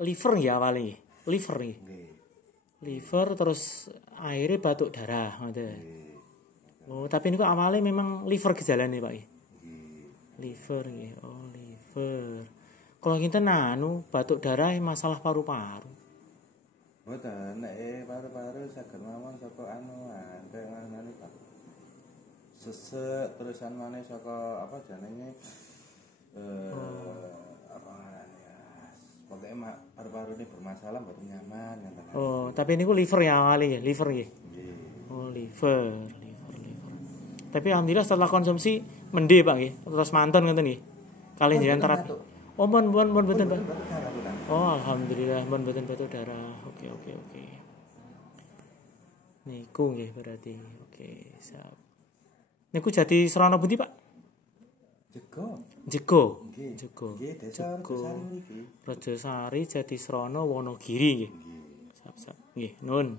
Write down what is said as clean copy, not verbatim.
liver ya awalnya nggih. Liver nggih. Nggih. Liver terus akhirnya batuk darah ngoten. Nggih. Oh, tapi niku awalnya memang liver gejalane Pak nggih. Nggih. Liver nggih. Oh, liver. Kalau kita batuk darah masalah paru-paru. Mboten nek paru-paru saged mawon saka kayak ngene Pak. Sesek terusan maneh saka apa jenenge apa ngarane ya. Pokoknya paru-paru ini bermasalah mboten nyaman ngoten. Oh, tapi niku liver ya awalnya ya, liver nggih. Nggih. Oh, liver. Tapi alhamdulillah setelah konsumsi mendhe Pak nggih. Terus mantun ngoten nggih. Kali jenengan terapi. Oh, mon mboten Pak. Oh, alhamdulillah mon mboten batuk darah. Oke. Niku nggih berarti. Oke, siap. Niku jadi Serana pundi, Pak? Jego. Nggih, desa Rajasari Jatisrana Wonogiri nggih. Siap. Nggih, nun.